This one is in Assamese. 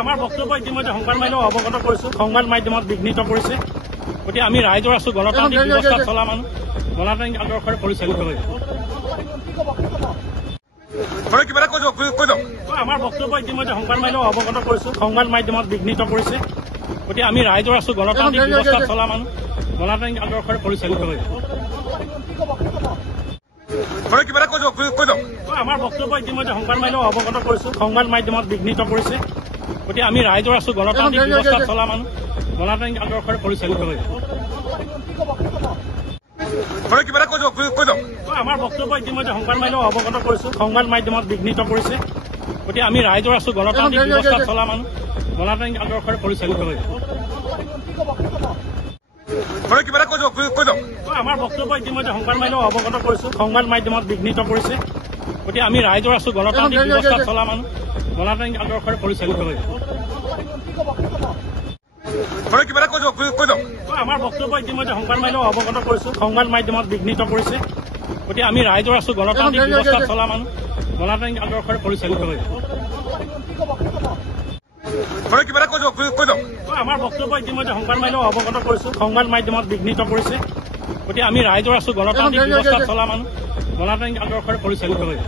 আমাৰ বক্তব্য ইতিমধ্যে সংবাদ মাধ্যমক অৱগত কৰিছো। সংবাদ মাধ্যমত বিঘ্নিত কৰিছে। গতিকে আমি ৰাইজৰ আছো, গণতান্ত্ৰিক ব্যৱস্থা চলা মানুহ, গণতান্ত্ৰিক আদৰ্শৰে পৰিচালিত হৈ আমাৰ বক্তব্য ইতিমধ্যে সংবাদ মাধ্যমক অৱগত কৰিছো। সংবাদ মাধ্যমত বিঘ্নিত কৰিছে। গতিকে আমি ৰাইজৰ আছো, গণতান্ত্ৰিক ব্যৱস্থা চলা মানুহ, গণতান্ত্ৰিক আদৰ্শৰে পৰিচালিত হৈ আমাৰ বক্তব্য ইতিমধ্যে সংবাদ মাধ্যমক অৱগত কৰিছো। সংবাদ মাধ্যমত বিঘ্নিত কৰিছে। গতিকে আমি ৰাইজৰ আছো, গণতান্ত্ৰিক ব্যৱস্থা চলা মানুহ, গণতান্ত্ৰিক আদৰ্শৰে পৰিচালিত হৈ আমাৰ বক্তব্য ইতিমধ্যে সংবাদ মাধ্যমক অৱগত কৰিছো। সংবাদ মাধ্যমত বিঘ্নিত কৰিছে। গতিকে আমি ৰাইজৰ আছো, গণতান্ত্ৰিক ব্যৱস্থা চলা মানুহ, গণতান্ত্ৰিক আদৰ্শৰে পৰিচালিত হৈ আমাৰ বক্তব্য ইতিমধ্যে সংবাদ মাধ্যমক অৱগত কৰিছো। সংবাদ মাধ্যমত বিঘ্নিত কৰিছে। গতিকে আমি ৰাইজৰ আছো, গণতান্ত্ৰিক ব্যৱস্থা চলা মানুহ, গণতান্ত্ৰিক আদৰ্শৰে পৰিচালিত হৈ আমাৰ বক্তব্য ইতিমধ্যে সংবাদ মাধ্যমক অৱগত কৰিছো। সংবাদ মাধ্যমত বিঘ্নিত কৰিছে। গতিকে আমি ৰাইজৰ আছো, গণতান্ত্ৰিক ব্যৱস্থা চলা মানুহ, গণতান্ত্ৰিক আদৰ্শৰে পৰিচালিত হৈ আমাৰ বক্তব্য ইতিমধ্যে সংবাদ মাধ্যমক অৱগত কৰিছো। সংবাদ মাধ্যমত বিঘ্নিত কৰিছে। গতিকে আমি ৰাইজৰ আছো, গণতান্ত্ৰিক ব্যৱস্থা চলা মানুহ, গণতান্ত্ৰিক আদৰ্শৰে পৰিচালিত হৈ